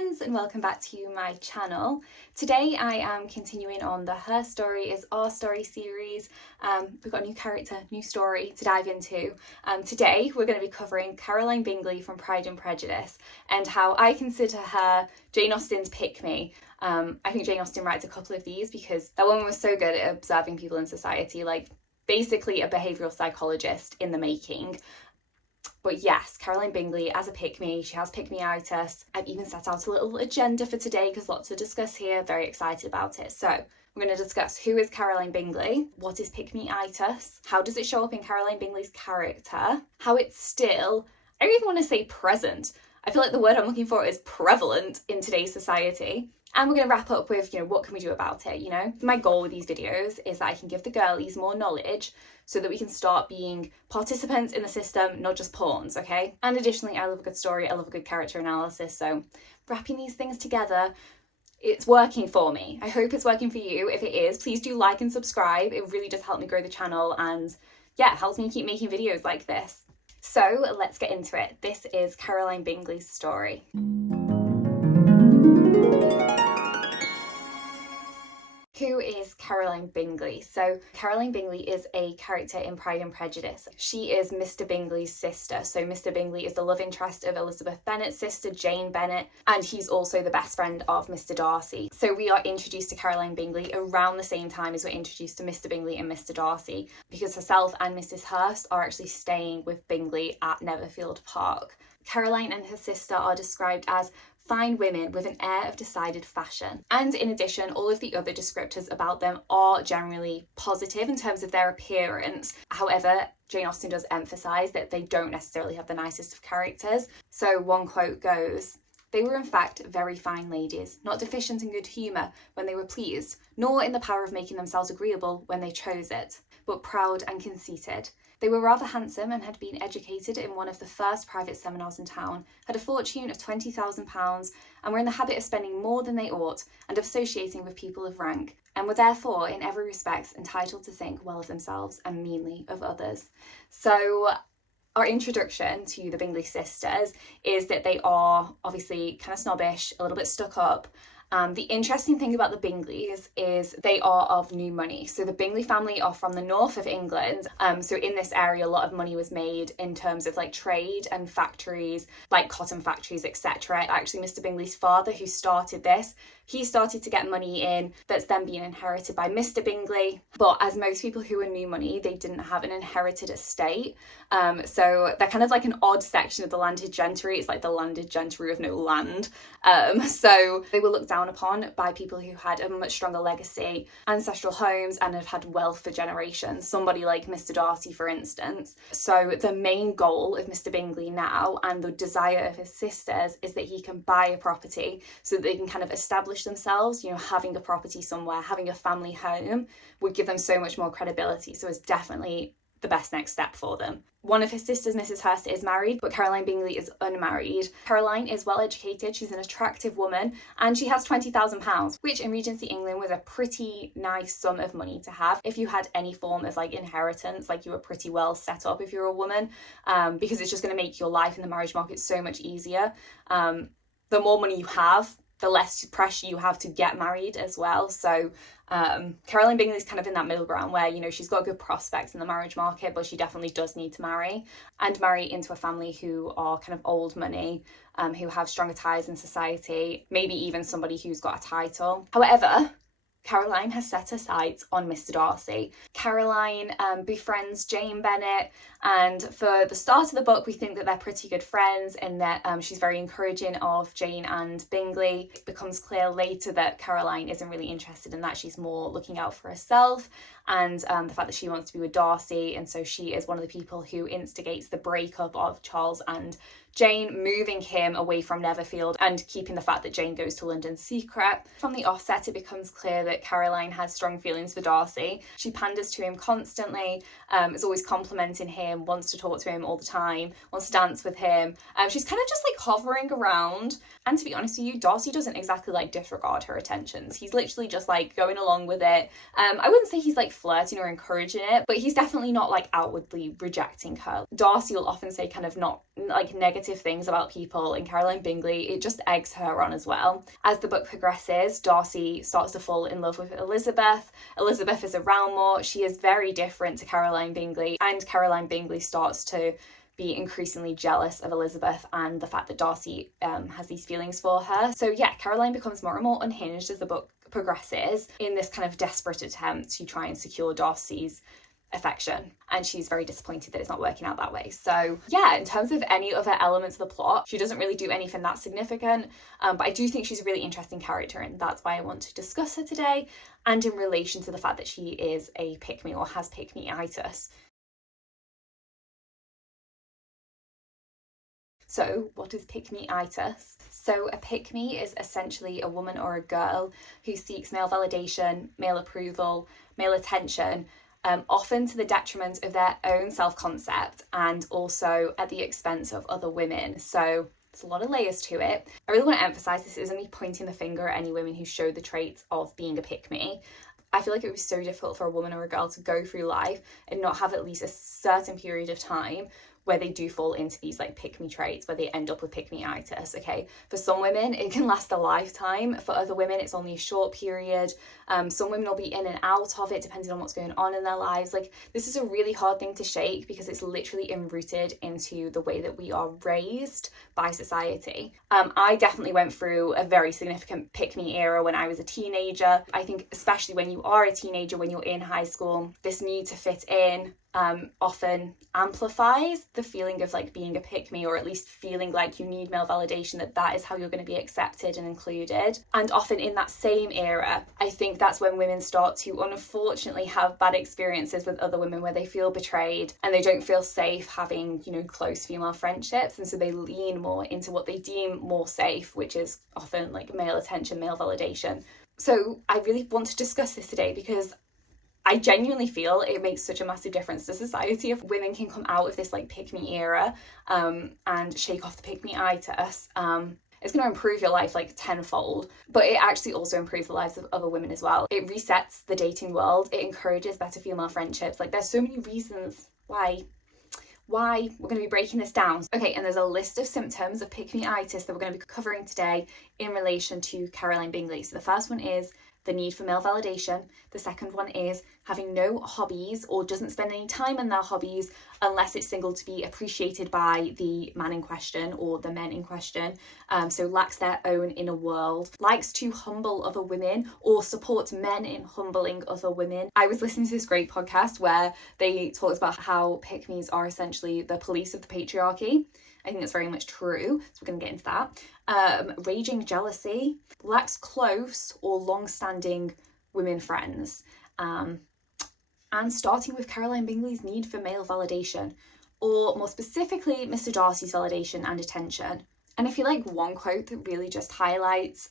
friends, and welcome back to my channel. Today I am continuing on the Her Story is Our Story series. We've got a new character, new story to dive into. Today we're going to be covering Caroline Bingley from Pride and Prejudice and how I consider her Jane Austen's pick-me. I think Jane Austen writes a couple of these because that woman was so good at observing people in society, like basically a behavioural psychologist in the making. But yes, Caroline Bingley as a pick-me, she has pick-me-itis. I've even set out a little agenda for today because lots to discuss here, very excited about it. So we're going to discuss who is Caroline Bingley, what is pick-me-itis, how does it show up in Caroline Bingley's character, how it's still, I don't even want to say present, I feel like the word I'm looking for is prevalent in today's society. And we're going to wrap up with, what can we do about it, My goal with these videos is that I can give the girlies more knowledge so that we can start being participants in the system, not just pawns, okay? And additionally, I love a good story, I love a good character analysis, so wrapping these things together, it's working for me. I hope it's working for you. If it is, please do like and subscribe. It really does help me grow the channel and yeah, helps me keep making videos like this. So let's get into it. This is Caroline Bingley's story. Who is Caroline Bingley? So Caroline Bingley is a character in Pride and Prejudice. She is Mr. Bingley's sister. So Mr. Bingley is the love interest of Elizabeth Bennett's sister, Jane Bennett, and he's also the best friend of Mr. Darcy. So we are introduced to Caroline Bingley around the same time as we're introduced to Mr. Bingley and Mr. Darcy, because herself and Mrs. Hurst are actually staying with Bingley at Netherfield Park. Caroline and her sister are described as fine women with an air of decided fashion. And in addition, all of the other descriptors about them are generally positive in terms of their appearance. However, Jane Austen does emphasise that they don't necessarily have the nicest of characters. So one quote goes, "They were in fact very fine ladies, not deficient in good humour when they were pleased, nor in the power of making themselves agreeable when they chose it, but proud and conceited. They were rather handsome and had been educated in one of the first private seminars in town, had a fortune of £20,000 and were in the habit of spending more than they ought and of associating with people of rank, and were therefore in every respect entitled to think well of themselves and meanly of others." So our introduction to the Bingley sisters is that they are obviously kind of snobbish, a little bit stuck up. The interesting thing about the Bingleys is they are of new money. So the Bingley family are from the north of England. So in this area, a lot of money was made in terms of like trade and factories, like cotton factories, etc. Actually, Mr. Bingley's father, who started this, he started to get money in that's then being inherited by Mr. Bingley. But as most people who were new money, they didn't have an inherited estate. So they're kind of like an odd section of the landed gentry. It's like the landed gentry of no land. So they were looked down upon by people who had a much stronger legacy, ancestral homes, and have had wealth for generations. Somebody like Mr. Darcy, for instance. So the main goal of Mr. Bingley now, and the desire of his sisters, is that he can buy a property so that they can kind of establish themselves. Having a property somewhere, having a family home would give them so much more credibility. So it's definitely the best next step for them. One of his sisters, Mrs. Hurst, is married, but Caroline Bingley is unmarried. Caroline is well educated, she's an attractive woman, and she has £20,000, which in Regency England was a pretty nice sum of money to have. If you had any form of like inheritance, like you were pretty well set up if you're a woman, because it's just going to make your life in the marriage market so much easier. The more money you have, the less pressure you have to get married as well. So Caroline Bingley's kind of in that middle ground where, she's got good prospects in the marriage market, but she definitely does need to marry into a family who are kind of old money, who have stronger ties in society, maybe even somebody who's got a title. However, Caroline has set her sights on Mr. Darcy. Caroline befriends Jane Bennett, and for the start of the book we think that they're pretty good friends and that she's very encouraging of Jane and Bingley. It becomes clear later that Caroline isn't really interested in that, she's more looking out for herself and the fact that she wants to be with Darcy, and so she is one of the people who instigates the breakup of Charles and Jane, moving him away from Netherfield and keeping the fact that Jane goes to London secret. From the offset, it becomes clear that Caroline has strong feelings for Darcy. She panders to him constantly, is always complimenting him, wants to talk to him all the time, wants to dance with him. She's kind of just like hovering around. And to be honest with you, Darcy doesn't exactly like disregard her attentions. He's literally just like going along with it. I wouldn't say he's like flirting or encouraging it, but he's definitely not like outwardly rejecting her. Darcy will often say kind of not like negative things about people, and Caroline Bingley, it just eggs her on as well. As the book progresses, Darcy starts to fall in love with Elizabeth. Elizabeth is around more. She is very different to Caroline Bingley, and Caroline Bingley starts to be increasingly jealous of Elizabeth and the fact that Darcy has these feelings for her. So yeah, Caroline becomes more and more unhinged as the book progresses in this kind of desperate attempt to try and secure Darcy's affection, and she's very disappointed that it's not working out that way. So yeah, in terms of any other elements of the plot, she doesn't really do anything that significant, but I do think she's a really interesting character, and that's why I want to discuss her today, and in relation to the fact that she is a pick-me or has pick-me-itis. So what is pick-me-itis? So a pick-me is essentially a woman or a girl who seeks male validation, male approval, male attention, often to the detriment of their own self-concept and also at the expense of other women. So there's a lot of layers to it. I really want to emphasise this isn't me pointing the finger at any women who show the traits of being a pick-me. I feel like it would be so difficult for a woman or a girl to go through life and not have at least a certain period of time where they do fall into these like pick-me traits, where they end up with pick-me-itis, okay? For some women, it can last a lifetime. For other women, it's only a short period. Some women will be in and out of it depending on what's going on in their lives. Like, this is a really hard thing to shake because it's literally enrooted into the way that we are raised by society. I definitely went through a very significant pick-me era when I was a teenager. I think especially when you are a teenager, when you're in high school, this need to fit in often amplifies the feeling of like being a pick-me, or at least feeling like you need male validation, that is how you're going to be accepted and included. And often in that same era, I think that's when women start to unfortunately have bad experiences with other women where they feel betrayed and they don't feel safe having, you know, close female friendships, and so they lean more into what they deem more safe, which is often like male attention, male validation. So I really want to discuss this today because I genuinely feel it makes such a massive difference to society if women can come out of this like pick-me era and shake off the pick-me-itis. It's going to improve your life like tenfold, but it actually also improves the lives of other women as well. It resets the dating world. It encourages better female friendships. Like, there's so many reasons why we're going to be breaking this down. Okay, and there's a list of symptoms of pick-me-itis that we're going to be covering today in relation to Caroline Bingley. So the first one is the need for male validation. The second one is having no hobbies or doesn't spend any time on their hobbies unless it's singled to be appreciated by the man in question or the men in question. So lacks their own inner world, likes to humble other women or support men in humbling other women. I was listening to this great podcast where they talked about how pick-me's are essentially the police of the patriarchy. I think that's very much true, so we're going to get into that. Raging jealousy, lacks close or long-standing women friends, and starting with Caroline Bingley's need for male validation, or more specifically, Mr. Darcy's validation and attention. And I feel like one quote that really just highlights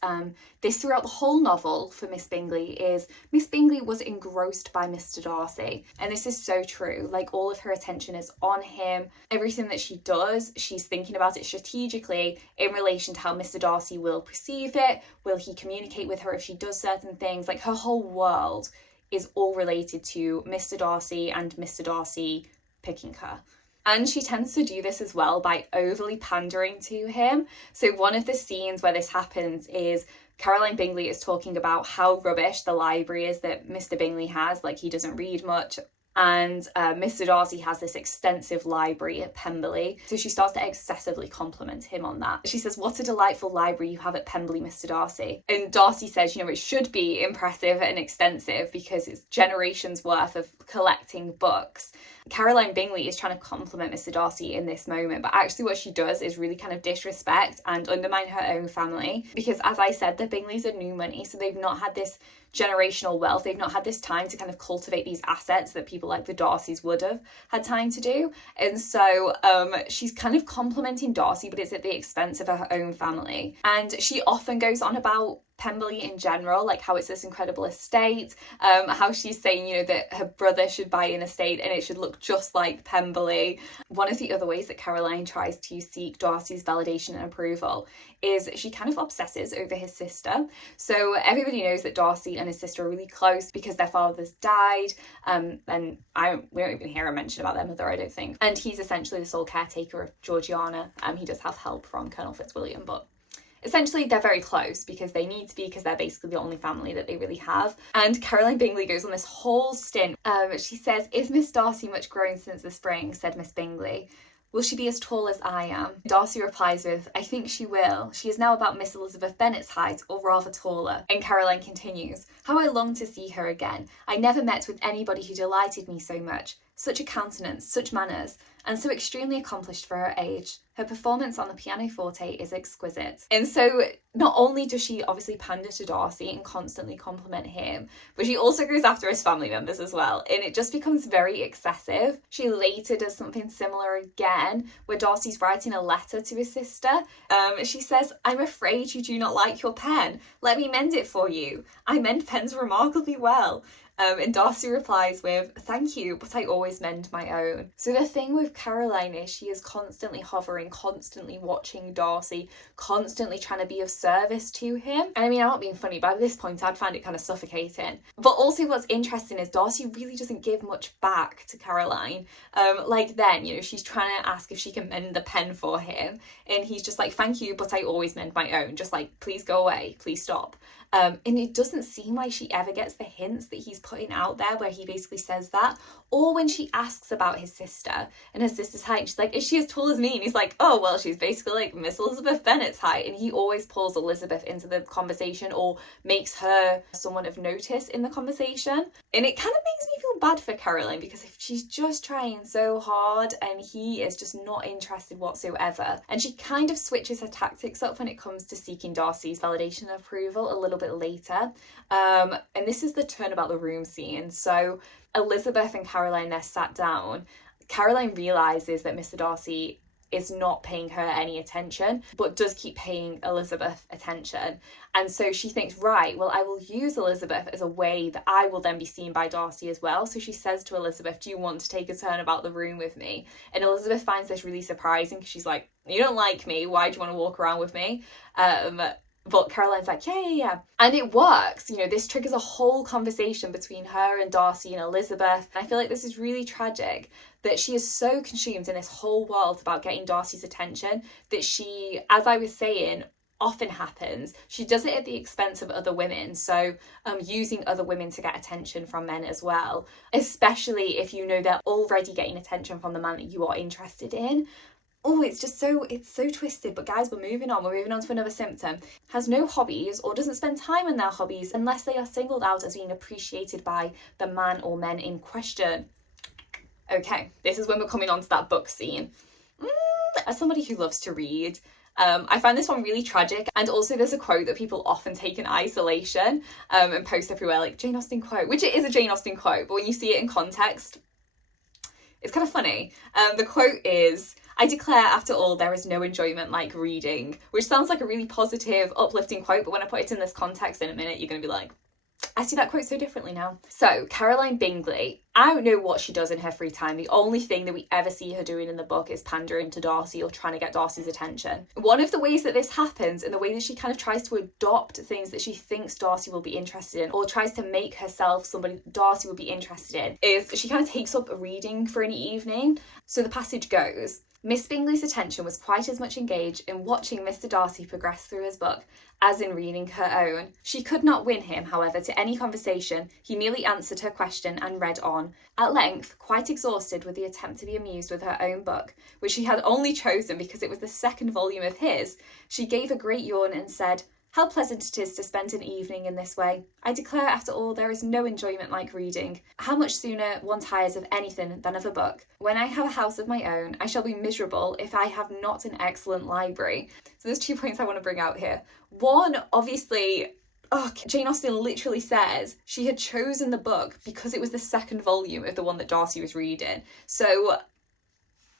this throughout the whole novel for Miss Bingley is, Miss Bingley was engrossed by Mr. Darcy. And this is so true. Like, all of her attention is on him. Everything that she does, she's thinking about it strategically in relation to how Mr. Darcy will perceive it. Will he communicate with her if she does certain things? Like, her whole world is all related to Mr. Darcy and Mr. Darcy picking her. And she tends to do this as well by overly pandering to him. So one of the scenes where this happens is Caroline Bingley is talking about how rubbish the library is that Mr. Bingley has. Like, he doesn't read much. And Mr. Darcy has this extensive library at Pemberley. So she starts to excessively compliment him on that. She says, "What a delightful library you have at Pemberley, Mr. Darcy." And Darcy says, you know, it should be impressive and extensive because it's generations worth of collecting books. Caroline Bingley is trying to compliment Mr. Darcy in this moment, but actually what she does is really kind of disrespect and undermine her own family, because as I said, the Bingleys are new money, so they've not had this generational wealth. They've not had this time to kind of cultivate these assets that people like the Darcys would have had time to do. And so she's kind of complimenting Darcy, but it's at the expense of her own family. And she often goes on about Pemberley in general, like how it's this incredible estate, how she's saying, you know, that her brother should buy an estate and it should look just like Pemberley. One of the other ways that Caroline tries to seek Darcy's validation and approval is she kind of obsesses over his sister. So everybody knows that Darcy and his sister are really close because their fathers died, and we don't even hear a mention about their mother, I don't think. And he's essentially the sole caretaker of Georgiana. He does have help from Colonel Fitzwilliam, but essentially they're very close because they need to be, because they're basically the only family that they really have. And Caroline Bingley goes on this whole stint. She says, "Is Miss Darcy much grown since the spring?" said Miss Bingley. "Will she be as tall as I am?" Darcy replies with, "I think she will. She is now about Miss Elizabeth Bennet's height, or rather taller." And Caroline continues, "How I long to see her again. I never met with anybody who delighted me so much. Such a countenance, such manners, and so extremely accomplished for her age. Her performance on the pianoforte is exquisite." And so not only does she obviously pander to Darcy and constantly compliment him, but she also goes after his family members as well. And it just becomes very excessive. She later does something similar again, where Darcy's writing a letter to his sister. She says, "I'm afraid you do not like your pen. Let me mend it for you. I mend pens remarkably well." And Darcy replies with, "Thank you, but I always mend my own." So the thing with Caroline is she is constantly hovering, constantly watching Darcy, constantly trying to be of service to him. And I mean, I'm not being funny, but at this point I'd find it kind of suffocating. But also what's interesting is Darcy really doesn't give much back to Caroline. Like then, you know, she's trying to ask if she can mend the pen for him. And he's just like, "Thank you, but I always mend my own." Just like, please go away, please stop. And it doesn't seem like she ever gets the hints that he's putting out there where he basically says that. Or when she asks about his sister and her sister's height, she's like, "Is she as tall as me?" And he's like, "Oh, well, she's basically like Miss Elizabeth Bennet's height." And he always pulls Elizabeth into the conversation or makes her someone of notice in the conversation. And it kind of makes me feel bad for Caroline, because if she's just trying so hard and he is just not interested whatsoever. And she kind of switches her tactics up when it comes to seeking Darcy's validation and approval a little bit later. And this is the turnabout the room scene. So Elizabeth and Caroline, they're sat down. Caroline realises that Mr. Darcy is not paying her any attention, but does keep paying Elizabeth attention. And so she thinks, right, well, I will use Elizabeth as a way that I will then be seen by Darcy as well. So she says to Elizabeth, "Do you want to take a turn about the room with me?" And Elizabeth finds this really surprising because she's like, "You don't like me, why do you want to walk around with me?" But Caroline's like, yeah. And it works. You know, this triggers a whole conversation between her and Darcy and Elizabeth. And I feel like this is really tragic, that she is so consumed in this whole world about getting Darcy's attention that she, as I was saying, often happens, she does it at the expense of other women. So using other women to get attention from men as well, especially if you know they're already getting attention from the man that you are interested in. Oh, it's so twisted. But guys, we're moving on to another symptom. Has no hobbies or doesn't spend time on their hobbies unless they are singled out as being appreciated by the man or men in question. Okay, this is when we're coming on to that book scene. As somebody who loves to read, I find this one really tragic. And also there's a quote that people often take in isolation and post everywhere, like Jane Austen quote, which it is a Jane Austen quote, but when you see it in context, it's kind of funny. The quote is, "I declare, after all, there is no enjoyment like reading," which sounds like a really positive, uplifting quote, but when I put it in this context in a minute, you're going to be like, I see that quote so differently now. So Caroline Bingley, I don't know what she does in her free time. The only thing that we ever see her doing in the book is pandering to Darcy or trying to get Darcy's attention. One of the ways that this happens, and the way that she kind of tries to adopt things that she thinks Darcy will be interested in, or tries to make herself somebody that Darcy will be interested in, is she kind of takes up a reading for an evening. So the passage goes, "Miss Bingley's attention was quite as much engaged in watching Mr. Darcy progress through his book as in reading her own. She could not win him, however, to any conversation. He merely answered her question and read on. At length, quite exhausted with the attempt to be amused with her own book, which she had only chosen because it was the second volume of his, she gave a great yawn and said, 'How pleasant it is to spend an evening in this way. I declare, after all, there is no enjoyment like reading. How much sooner one tires of anything than of a book. When I have a house of my own, I shall be miserable if I have not an excellent library.'" So there's 2 points I want to bring out here. One, obviously, Jane Austen literally says she had chosen the book because it was the second volume of the one that Darcy was reading. So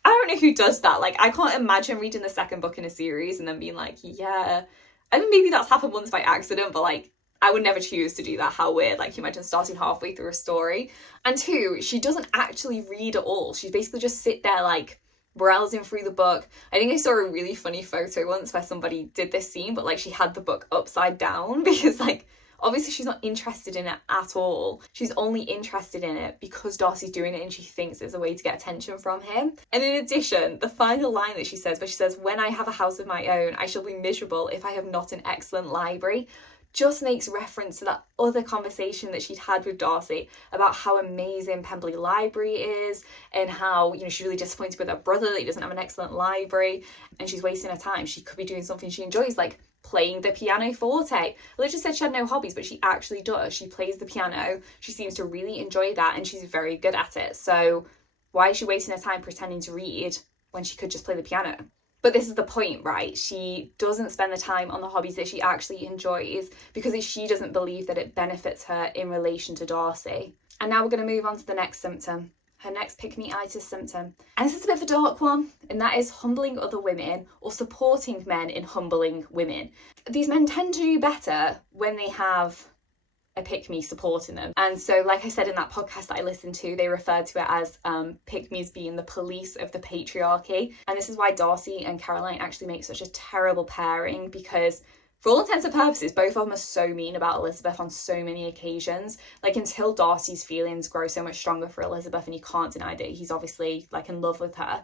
I don't know who does that. Like, I can't imagine reading the second book in a series and then being like, yeah, I mean, maybe that's happened once by accident, but like, I would never choose to do that. How weird. Like, you imagine starting halfway through a story. And two, she doesn't actually read at all. She basically just sit there like browsing through the book. I think I saw a really funny photo once where somebody did this scene, but like she had the book upside down because like obviously she's not interested in it at all. She's only interested in it because Darcy's doing it and she thinks it's a way to get attention from him. And in addition, the final line that she says, where she says, "When I have a house of my own, I shall be miserable if I have not an excellent library," just makes reference to that other conversation that she'd had with Darcy about how amazing Pemberley Library is and how, you know, she's really disappointed with her brother that he doesn't have an excellent library and she's wasting her time. She could be doing something she enjoys, like playing the piano forte. Liz just said she had no hobbies, but she actually does. She plays the piano. She seems to really enjoy that and she's very good at it. So why is she wasting her time pretending to read when she could just play the piano? But this is the point, right? She doesn't spend the time on the hobbies that she actually enjoys because she doesn't believe that it benefits her in relation to Darcy. And now we're going to move on to the next symptom, her next pick-me-itis symptom. And this is a bit of a dark one, and that is humbling other women or supporting men in humbling women. These men tend to do better when they have a pick-me supporting them. And so, like I said in that podcast that I listened to, they referred to it as pick-me's being the police of the patriarchy. And this is why Darcy and Caroline actually make such a terrible pairing, because for all intents and purposes, both of them are so mean about Elizabeth on so many occasions. Like, until Darcy's feelings grow so much stronger for Elizabeth, and you can't deny that he's obviously like in love with her.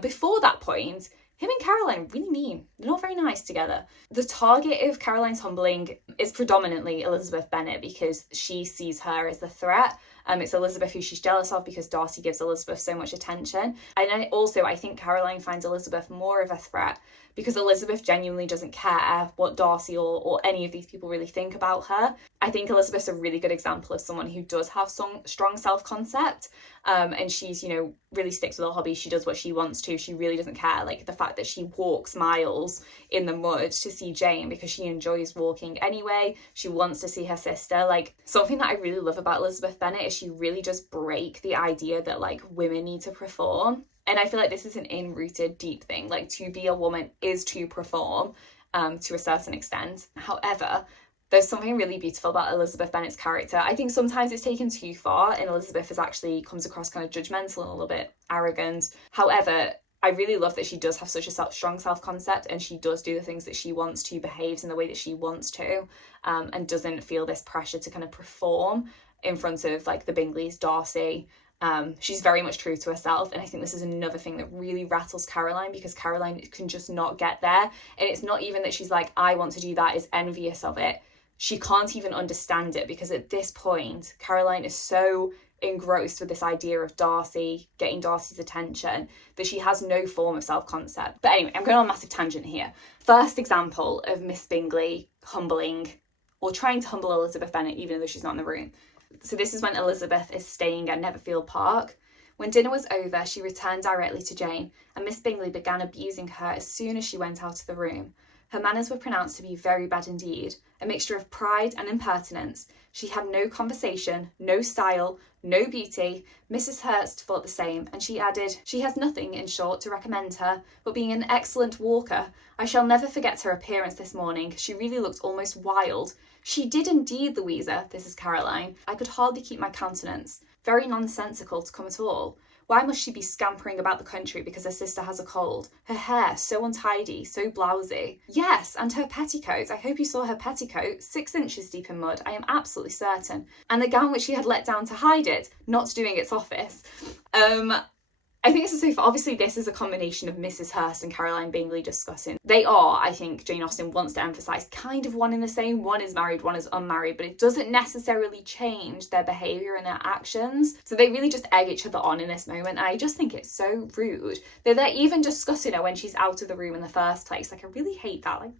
Before that point, him and Caroline really mean. They're not very nice together. The target of Caroline's humbling is predominantly Elizabeth Bennett because she sees her as the threat. It's Elizabeth who she's jealous of because Darcy gives Elizabeth so much attention. And then also, I think Caroline finds Elizabeth more of a threat because Elizabeth genuinely doesn't care what Darcy or any of these people really think about her. I think Elizabeth's a really good example of someone who does have some strong self-concept, and she's, you know, really sticks with her hobby. She does what she wants to. She really doesn't care. Like the fact that she walks miles in the mud to see Jane because she enjoys walking anyway. She wants to see her sister. Like, something that I really love about Elizabeth Bennett is she really does break the idea that like women need to perform. And I feel like this is an in-rooted deep thing. Like, to be a woman is to perform to a certain extent. However, there's something really beautiful about Elizabeth Bennett's character. I think sometimes it's taken too far and Elizabeth is actually comes across kind of judgmental and a little bit arrogant. However, I really love that she does have such a strong self-concept and she does do the things that she wants to, behaves in the way that she wants to, and doesn't feel this pressure to kind of perform in front of like the Bingleys, Darcy. She's very much true to herself, and I think this is another thing that really rattles Caroline because Caroline can just not get there. And it's not even that she's like, I want to do that, is envious of it. She can't even understand it because at this point Caroline is so engrossed with this idea of Darcy, getting Darcy's attention, that she has no form of self-concept. But anyway, I'm going on a massive tangent here. First example of Miss Bingley humbling or trying to humble Elizabeth Bennet even though she's not in the room. So this is when Elizabeth is staying at Netherfield Park. When dinner was over, she returned directly to Jane, and Miss Bingley began abusing her as soon as she went out of the room. Her manners were pronounced to be very bad indeed, a mixture of pride and impertinence. She had no conversation, no style, no beauty. Mrs. Hurst thought the same, and she added, "She has nothing, in short, to recommend her, but being an excellent walker. I shall never forget her appearance this morning. She really looked almost wild." "She did indeed, Louisa," this is Caroline. "I could hardly keep my countenance. Very nonsensical to come at all. Why must she be scampering about the country because her sister has a cold? Her hair so untidy, so blousy. Yes, and her petticoat. I hope you saw her petticoat, 6 inches deep in mud, I am absolutely certain. And the gown which she had let down to hide it, not doing its office." I think this is so far. Obviously, this is a combination of Mrs. Hurst and Caroline Bingley discussing. They are, I think, Jane Austen wants to emphasise, kind of one in the same. One is married, one is unmarried, but it doesn't necessarily change their behaviour and their actions. So they really just egg each other on in this moment. And I just think it's so rude. They're even discussing her when she's out of the room in the first place. Like, I really hate that. Like,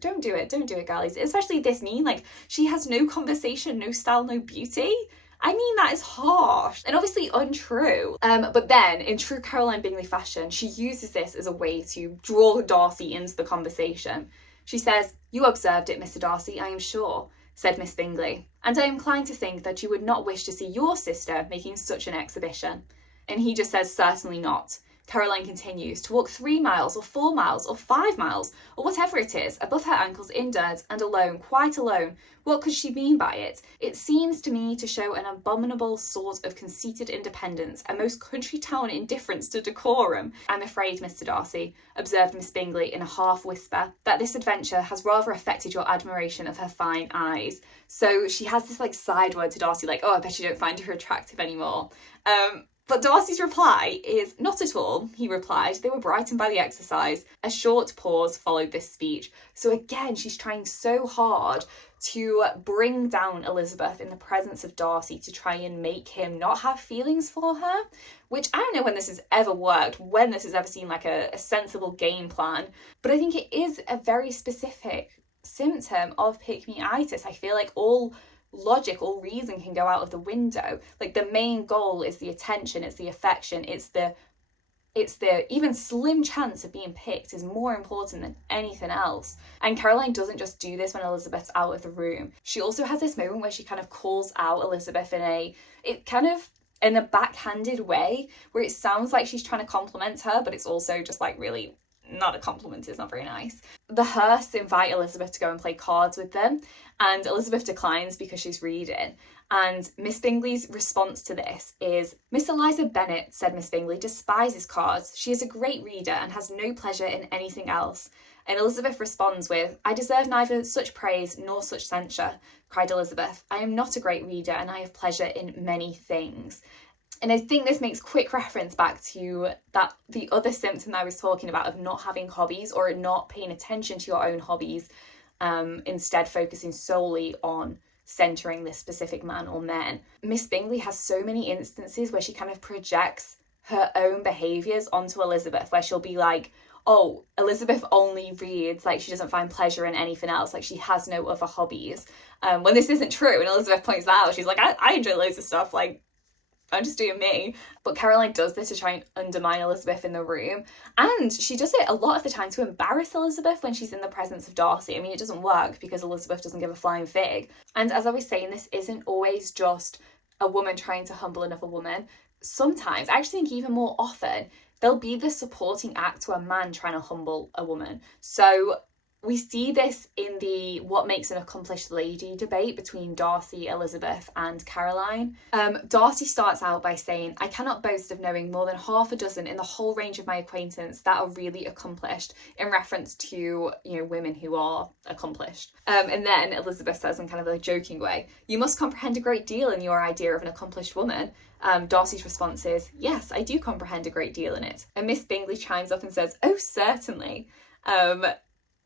don't do it, girlies. Especially this mean. Like, she has no conversation, no style, no beauty. I mean, that is harsh and obviously untrue. But then, in true Caroline Bingley fashion, she uses this as a way to draw Darcy into the conversation. She says, "You observed it, Mr. Darcy, I am sure," said Miss Bingley, "and I am inclined to think that you would not wish to see your sister making such an exhibition." And he just says, "Certainly not." Caroline continues, to walk 3 miles or 4 miles or 5 miles or whatever it is, above her ankles in dirt and alone, quite alone. What could she mean by it? It seems to me to show an abominable sort of conceited independence, a most country town indifference to decorum. I'm afraid, Mr. Darcy, observed Miss Bingley in a half whisper, that this adventure has rather affected your admiration of her fine eyes. So she has this like side word to Darcy, like, oh, I bet you don't find her attractive anymore. But Darcy's reply is, not at all, he replied. They were brightened by the exercise. A short pause followed this speech. So again, she's trying so hard to bring down Elizabeth in the presence of Darcy to try and make him not have feelings for her, which I don't know when this has ever worked, when this has ever seemed like a sensible game plan, but I think it is a very specific symptom of pick-me-itis. I feel like all logic, all reason can go out of the window. Like the main goal is the attention, it's the affection, it's the even slim chance of being picked is more important than anything else. And Caroline doesn't just do this when Elizabeth's out of the room. She also has this moment where she kind of calls out Elizabeth in a backhanded way, where it sounds like she's trying to compliment her, but it's also just like really not a compliment. It's not very nice. The Hursts invite Elizabeth to go and play cards with them, and Elizabeth declines because she's reading. And Miss Bingley's response to this is, Miss Eliza Bennett, said Miss Bingley, despises cards. She is a great reader and has no pleasure in anything else. And Elizabeth responds with, I deserve neither such praise nor such censure, cried Elizabeth. I am not a great reader and I have pleasure in many things. And I think this makes quick reference back to the other symptom I was talking about of not having hobbies or not paying attention to your own hobbies, instead focusing solely on centering this specific man or men. Miss Bingley has so many instances where she kind of projects her own behaviours onto Elizabeth, where she'll be like, oh, Elizabeth only reads, like she doesn't find pleasure in anything else, like she has no other hobbies. When this isn't true, and Elizabeth points that out, she's like, I enjoy loads of stuff, like I'm just doing me. But Caroline does this to try and undermine Elizabeth in the room. And she does it a lot of the time to embarrass Elizabeth when she's in the presence of Darcy. I mean, it doesn't work because Elizabeth doesn't give a flying fig. And as I was saying, this isn't always just a woman trying to humble another woman. Sometimes, I actually think even more often, there'll be the supporting act to a man trying to humble a woman. So we see this in the what makes an accomplished lady debate between Darcy, Elizabeth and Caroline. Darcy starts out by saying, I cannot boast of knowing more than half a dozen in the whole range of my acquaintance that are really accomplished, in reference to, women who are accomplished. And then Elizabeth says in kind of a joking way, you must comprehend a great deal in your idea of an accomplished woman. Darcy's response is, yes, I do comprehend a great deal in it. And Miss Bingley chimes up and says, oh, certainly.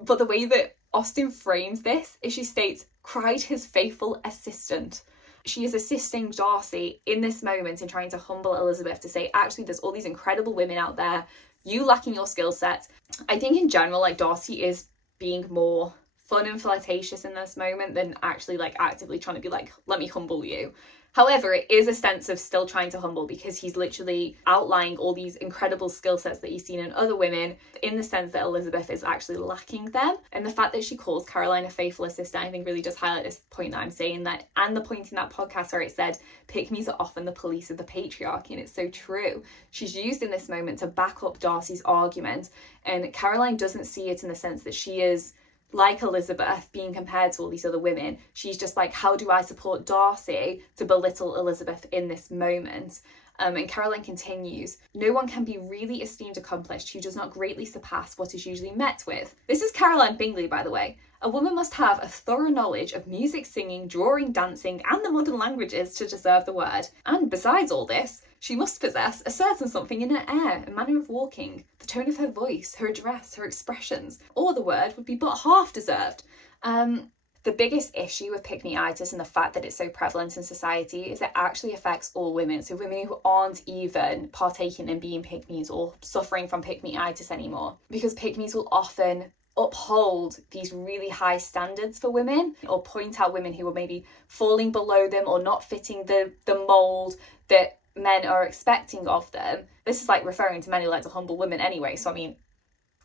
But the way that Austen frames this is she states, cried his faithful assistant. She is assisting Darcy in this moment in trying to humble Elizabeth to say, actually, there's all these incredible women out there, you lacking your skill set. I think in general, like Darcy is being more fun and flirtatious in this moment than actually like actively trying to be like, let me humble you. However, it is a sense of still trying to humble because he's literally outlining all these incredible skill sets that he's seen in other women in the sense that Elizabeth is actually lacking them. And the fact that she calls Caroline a faithful assistant, I think really does highlight this point that I'm saying, that, and the point in that podcast where it said, pick-me's are often the police of the patriarchy, and it's so true. She's used in this moment to back up Darcy's argument, and Caroline doesn't see it in the sense that she is like Elizabeth being compared to all these other women. She's just like, how do I support Darcy to belittle Elizabeth in this moment? And Caroline continues, no one can be really esteemed accomplished who does not greatly surpass what is usually met with. This is Caroline Bingley, by the way. A woman must have a thorough knowledge of music, singing, drawing, dancing, and the modern languages to deserve the word. And besides all this, she must possess a certain something in her air, a manner of walking, the tone of her voice, her address, her expressions, or the word would be but half deserved. The biggest issue with pick-me-itis and the fact that it's so prevalent in society is it actually affects all women. So women who aren't even partaking in being pick-me's or suffering from pick-me-itis anymore. Because pick-me's will often uphold these really high standards for women or point out women who are maybe falling below them or not fitting the mould that men are expecting of them. This is like referring to men who like to humble women anyway. So I mean,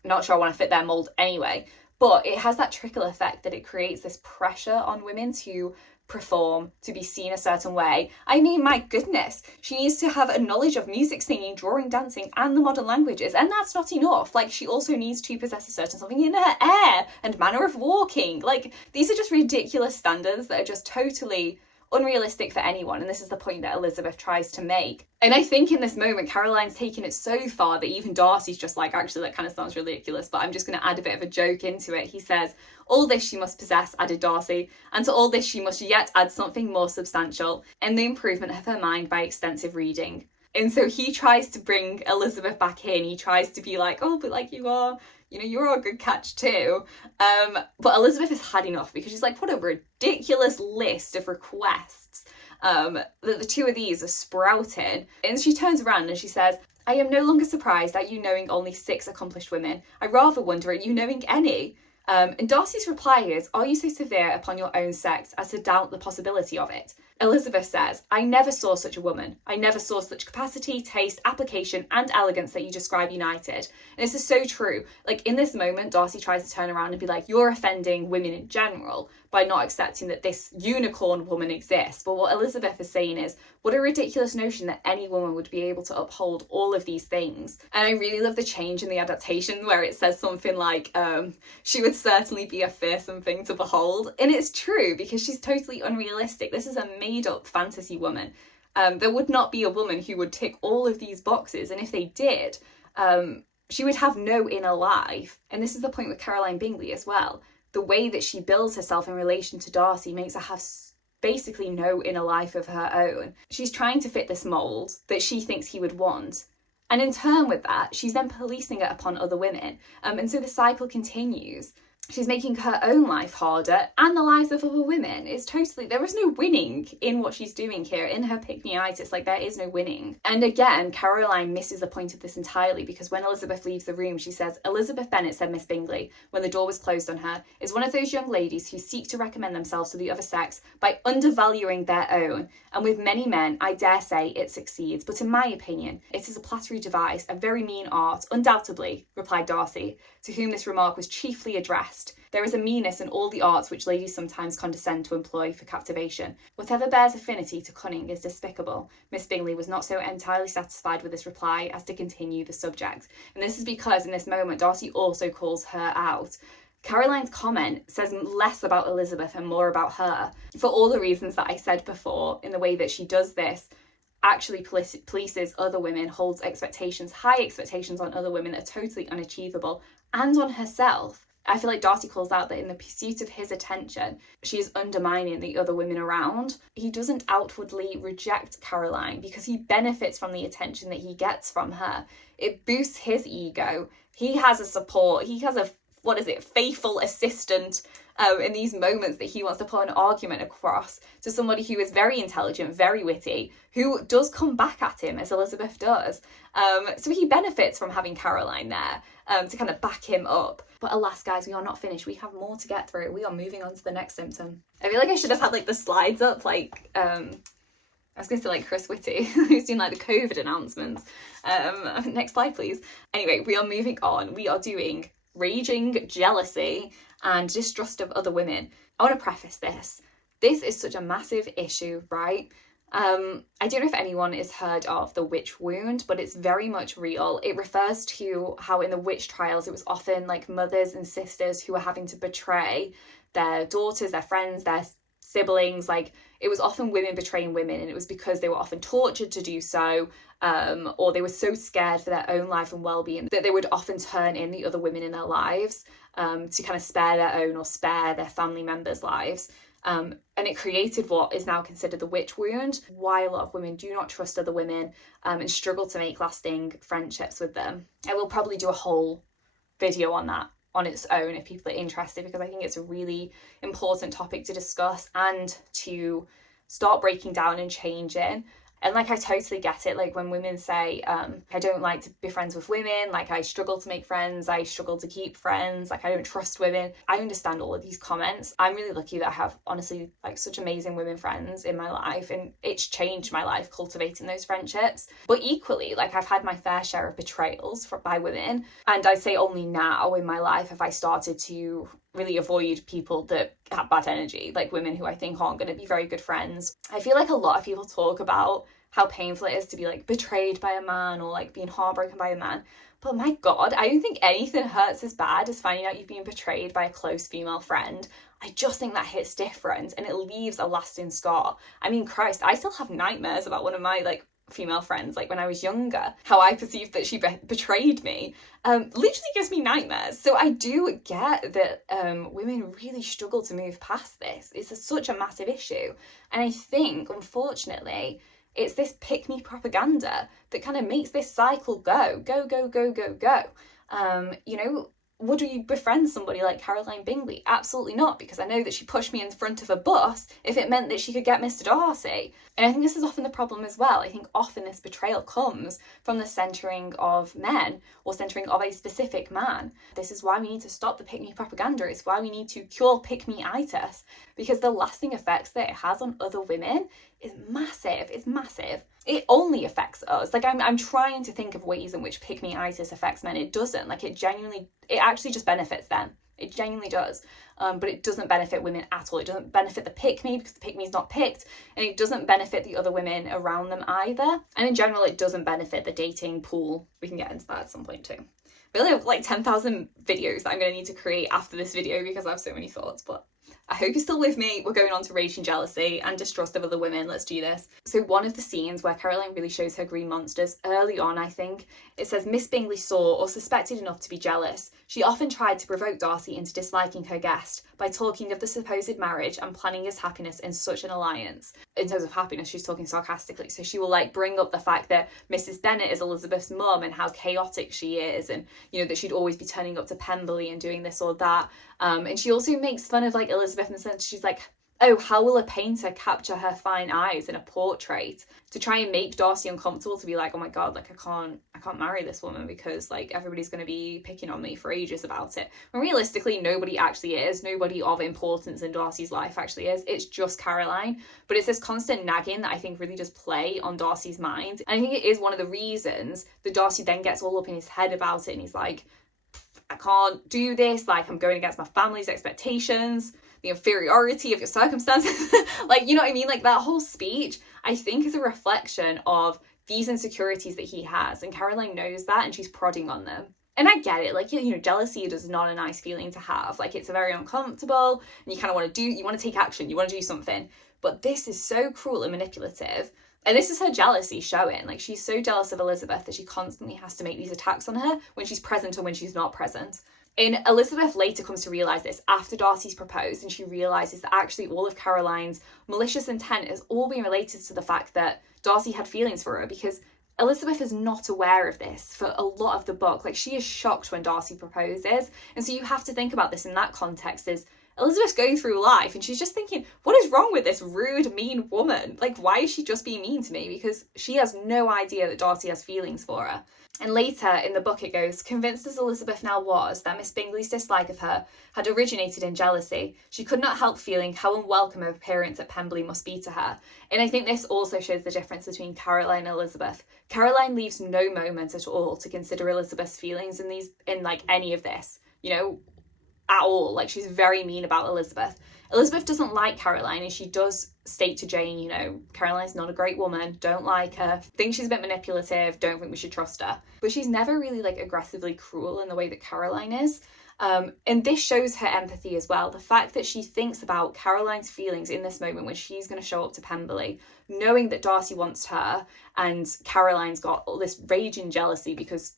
not sure I want to fit their mould anyway. But it has that trickle effect that it creates this pressure on women to perform, to be seen a certain way. I mean, my goodness, she needs to have a knowledge of music, singing, drawing, dancing, and the modern languages, and that's not enough. Like, she also needs to possess a certain something in her air and manner of walking. Like, these are just ridiculous standards that are just totally unrealistic for anyone, and this is the point that Elizabeth tries to make. And I think in this moment, Caroline's taken it so far that even Darcy's just like, actually, that kind of sounds ridiculous, but I'm just going to add a bit of a joke into it. He says, all this she must possess, added Darcy, and to all this she must yet add something more substantial, and the improvement of her mind by extensive reading. And so he tries to bring Elizabeth back in. He tries to be like, oh, but like, you're a good catch too. But Elizabeth has had enough, because she's like, what a ridiculous list of requests that the two of these are sprouting. And she turns around and she says, I am no longer surprised at you knowing only 6 accomplished women. I rather wonder at you knowing any. And Darcy's reply is, are you so severe upon your own sex as to doubt the possibility of it? Elizabeth says, I never saw such a woman. I never saw such capacity, taste, application, and elegance that you describe united. And this is so true. Like, in this moment, Darcy tries to turn around and be like, you're offending women in general by not accepting that this unicorn woman exists. But what Elizabeth is saying is, what a ridiculous notion that any woman would be able to uphold all of these things. And I really love the change in the adaptation where it says something like, she would certainly be a fearsome thing to behold. And it's true, because she's totally unrealistic. This is a made-up fantasy woman. There would not be a woman who would tick all of these boxes, and if they did, she would have no inner life. And this is the point with Caroline Bingley as well. The way that she builds herself in relation to Darcy makes her have basically no inner life of her own. She's trying to fit this mould that she thinks he would want. And in turn with that, she's then policing it upon other women. And so the cycle continues. She's making her own life harder and the lives of other women. It's totally, there is no winning in what she's doing here, in her pick-me-itis. Like, there is no winning. And again, Caroline misses the point of this entirely, because when Elizabeth leaves the room, she says, Elizabeth Bennett, said Miss Bingley, when the door was closed on her, is one of those young ladies who seek to recommend themselves to the other sex by undervaluing their own. And with many men, I dare say it succeeds. But in my opinion, it is a plattery device, a very mean art, undoubtedly, replied Darcy, to whom this remark was chiefly addressed. There is a meanness in all the arts which ladies sometimes condescend to employ for captivation. Whatever bears affinity to cunning is despicable. Miss Bingley was not so entirely satisfied with this reply as to continue the subject. And this is because in this moment, Darcy also calls her out. Caroline's comment says less about Elizabeth and more about her, for all the reasons that I said before. In the way that she does this, actually polices other women, holds expectations, high expectations on other women that are totally unachievable, and on herself. I feel like Darcy calls out that in the pursuit of his attention, she is undermining the other women around. He doesn't outwardly reject Caroline because he benefits from the attention that he gets from her. It boosts his ego. He has a support. He has a, faithful assistant in these moments that he wants to put an argument across to somebody who is very intelligent, very witty, who does come back at him, as Elizabeth does. So he benefits from having Caroline there to kind of back him up. But alas, guys, we are not finished. We have more to get through. We are moving on to the next symptom. I feel like I should have had like the slides up, like I was going to say like Chris Whitty, who's doing like the COVID announcements. Next slide, please. Anyway, we are moving on. We are doing raging jealousy and distrust of other women. I want to preface this. This is such a massive issue, right? I don't know if anyone has heard of the witch wound, but it's very much real. It refers to how in the witch trials, it was often like mothers and sisters who were having to betray their daughters, their friends, their siblings. Like, it was often women betraying women, and it was because they were often tortured to do so, or they were so scared for their own life and well-being that they would often turn in the other women in their lives to kind of spare their own or spare their family members' lives. And it created what is now considered the witch wound, why a lot of women do not trust other women and struggle to make lasting friendships with them. I will probably do a whole video on that on its own if people are interested, because I think it's a really important topic to discuss and to start breaking down and changing. And like, I totally get it. Like, when women say, I don't like to be friends with women, like, I struggle to make friends, I struggle to keep friends, like, I don't trust women. I understand all of these comments. I'm really lucky that I have, honestly, like, such amazing women friends in my life, and it's changed my life cultivating those friendships. But equally, like, I've had my fair share of betrayals by women, and I'd say only now in my life have I started to really avoid people that have bad energy, like women who I think aren't going to be very good friends. I feel like a lot of people talk about how painful it is to be like betrayed by a man, or like being heartbroken by a man. But my God, I don't think anything hurts as bad as finding out you've been betrayed by a close female friend. I just think that hits different, and it leaves a lasting scar. I mean, Christ, I still have nightmares about one of my like female friends, like when I was younger, how I perceived that she betrayed me, literally gives me nightmares. So I do get that women really struggle to move past this. It's such a massive issue. And I think, unfortunately, it's this pick-me propaganda that kind of makes this cycle go. You know, would you befriend somebody like Caroline Bingley? Absolutely not, because I know that she pushed me in front of a bus if it meant that she could get Mr. Darcy. And I think this is often the problem as well. I think often this betrayal comes from the centering of men, or centering of a specific man. This is why we need to stop the pick-me propaganda. It's why we need to cure pick-me-itis, because the lasting effects that it has on other women is massive. It's massive. It only affects us. Like, I'm trying to think of ways in which pick-me-itis affects men. It doesn't. Like, it actually just benefits them. It genuinely does. But it doesn't benefit women at all. It doesn't benefit the pick-me, because the pick-me is not picked, and it doesn't benefit the other women around them either. And in general, it doesn't benefit the dating pool. We can get into that at some point too. I really have like 10,000 videos that I'm going to need to create after this video, because I have so many thoughts, but I hope you're still with me. We're going on to rage and jealousy and distrust of other women. Let's do this. So one of the scenes where Caroline really shows her green monsters early on, I think, it says, Miss Bingley saw or suspected enough to be jealous. She often tried to provoke Darcy into disliking her guest by talking of the supposed marriage and planning his happiness in such an alliance. In terms of happiness, she's talking sarcastically. So she will like bring up the fact that Mrs. Bennett is Elizabeth's mum and how chaotic she is, and you know that she'd always be turning up to Pemberley and doing this or that. And she also makes fun of like Elizabeth in the sense she's like, oh, how will a painter capture her fine eyes in a portrait, to try and make Darcy uncomfortable, to be like, oh my God, like I can't marry this woman because like everybody's going to be picking on me for ages about it. When realistically, nobody actually is. Nobody of importance in Darcy's life actually is. It's just Caroline. But it's this constant nagging that I think really does play on Darcy's mind. And I think it is one of the reasons that Darcy then gets all up in his head about it, and he's like, I can't do this, like I'm going against my family's expectations, the inferiority of your circumstances. Like, you know what I mean? Like, that whole speech, I think, is a reflection of these insecurities that he has. And Caroline knows that, and she's prodding on them. And I get it. Like, you know, jealousy is not a nice feeling to have. Like, it's a very uncomfortable, and you kind of you want to take action, you want to do something. But this is so cruel and manipulative. And this is her jealousy showing. Like, she's so jealous of Elizabeth that she constantly has to make these attacks on her when she's present or when she's not present. And Elizabeth later comes to realise this after Darcy's proposed, and she realises that actually all of Caroline's malicious intent has all been related to the fact that Darcy had feelings for her, because Elizabeth is not aware of this for a lot of the book. Like, she is shocked when Darcy proposes. And so you have to think about this in that context, is Elizabeth's going through life and she's just thinking, what is wrong with this rude, mean woman? Like, why is she just being mean to me? Because she has no idea that Darcy has feelings for her. And later in the book it goes, convinced as Elizabeth now was that Miss Bingley's dislike of her had originated in jealousy, she could not help feeling how unwelcome her appearance at Pemberley must be to her. And I think this also shows the difference between Caroline and Elizabeth. Caroline leaves no moment at all to consider Elizabeth's feelings in like any of this, you know, at all. Like, she's very mean about Elizabeth. Elizabeth doesn't like Caroline, and she does state to Jane, you know, Caroline's not a great woman, don't like her, think she's a bit manipulative, don't think we should trust her. But she's never really like aggressively cruel in the way that Caroline is. And this shows her empathy as well. The fact that she thinks about Caroline's feelings in this moment when she's going to show up to Pemberley, knowing that Darcy wants her, and Caroline's got all this rage and jealousy because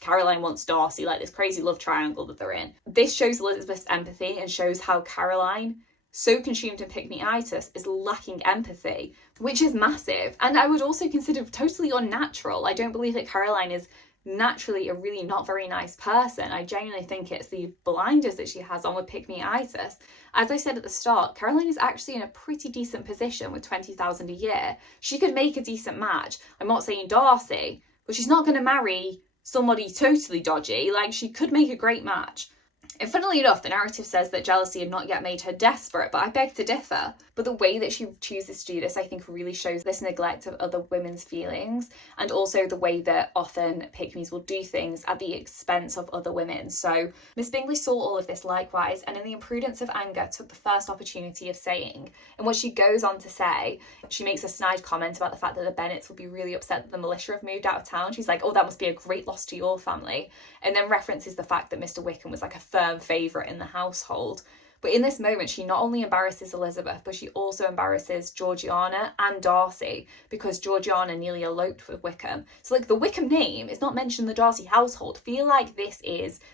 Caroline wants Darcy, like this crazy love triangle that they're in. This shows Elizabeth's empathy and shows how Caroline, so consumed in pick-me-itis, is lacking empathy, which is massive. And I would also consider totally unnatural. I don't believe that Caroline is naturally a really not very nice person. I genuinely think it's the blinders that she has on with pick-me-itis. As I said at the start, Caroline is actually in a pretty decent position with 20,000 a year. She could make a decent match. I'm not saying Darcy, but she's not going to marry somebody totally dodgy. Like, she could make a great match. And funnily enough, the narrative says that jealousy had not yet made her desperate, but I beg to differ. But the way that she chooses to do this, I think, really shows this neglect of other women's feelings, and also the way that often pick-me's will do things at the expense of other women. So Miss Bingley saw all of this likewise, and in the imprudence of anger took the first opportunity of saying, and what she goes on to say, she makes a snide comment about the fact that the Bennets will be really upset that the militia have moved out of town. She's like, oh, that must be a great loss to your family. And then references the fact that Mr. Wickham was like a firm favourite in the household. But in this moment, she not only embarrasses Elizabeth, but she also embarrasses Georgiana and Darcy, because Georgiana nearly eloped with Wickham. So like, the Wickham name is not mentioned in the Darcy household. Feel like this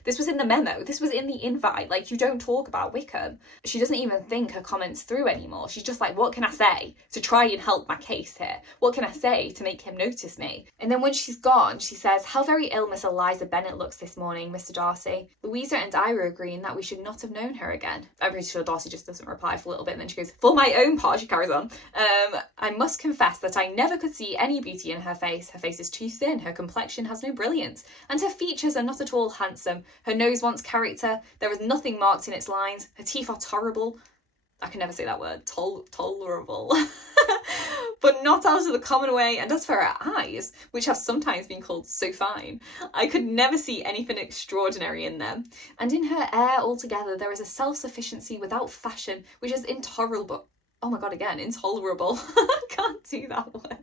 was in the memo, this was in the invite. Like, you don't talk about Wickham. She doesn't even think her comments through anymore. She's just like, what can I say to try and help my case here? What can I say to make him notice me? And then when she's gone, she says, how very ill Miss Eliza Bennett looks this morning, Mr. Darcy. Louisa and I were agreeing that we should not have known her again. I'm pretty sure Darcy just doesn't reply for a little bit, and then she goes, for my own part, she carries on, I must confess that I never could see any beauty in her face. Her face is too thin, her complexion has no brilliance, and her features are not at all handsome. Her nose wants character, there is nothing marked in its lines, her teeth are tolerable. I can never say that word, tolerable. But not out of the common way, and as for her eyes, which have sometimes been called so fine, I could never see anything extraordinary in them. And in her air altogether there is a self-sufficiency without fashion, which is intolerable. Oh my god, again, intolerable. I can't do that word.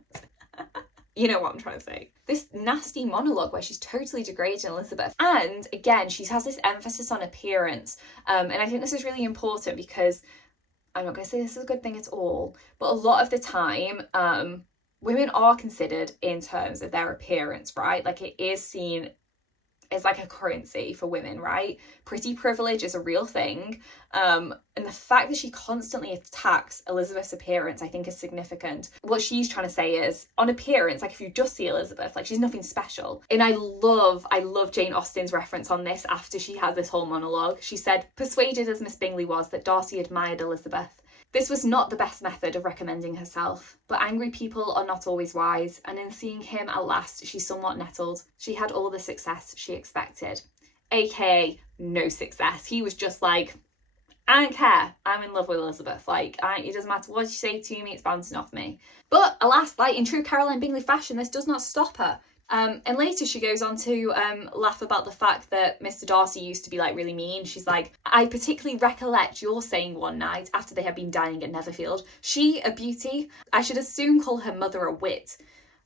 You know what I'm trying to say. This nasty monologue where she's totally degrading Elizabeth. And again, she has this emphasis on appearance. And I think this is really important because I'm not going to say this is a good thing at all, but a lot of the time, women are considered in terms of their appearance, right? Like, it is seen as like a currency for women, right? Pretty privilege is a real thing. And the fact that she constantly attacks Elizabeth's appearance, I think, is significant. What she's trying to say is, on appearance, like, if you just see Elizabeth, like, she's nothing special. And I love Jane Austen's reference on this after she had this whole monologue. She said, persuaded as Miss Bingley was that Darcy admired Elizabeth, this was not the best method of recommending herself, but angry people are not always wise, and in seeing him at last, she somewhat nettled. She had all the success she expected. AKA, no success. He was just like, I don't care, I'm in love with Elizabeth. Like, it doesn't matter what you say to me, it's bouncing off me. But alas, like in true Caroline Bingley fashion, this does not stop her. And later she goes on to laugh about the fact that Mr. Darcy used to be like really mean. She's like, I particularly recollect your saying one night after they had been dining at Netherfield, she a beauty, I should as soon call her mother a wit.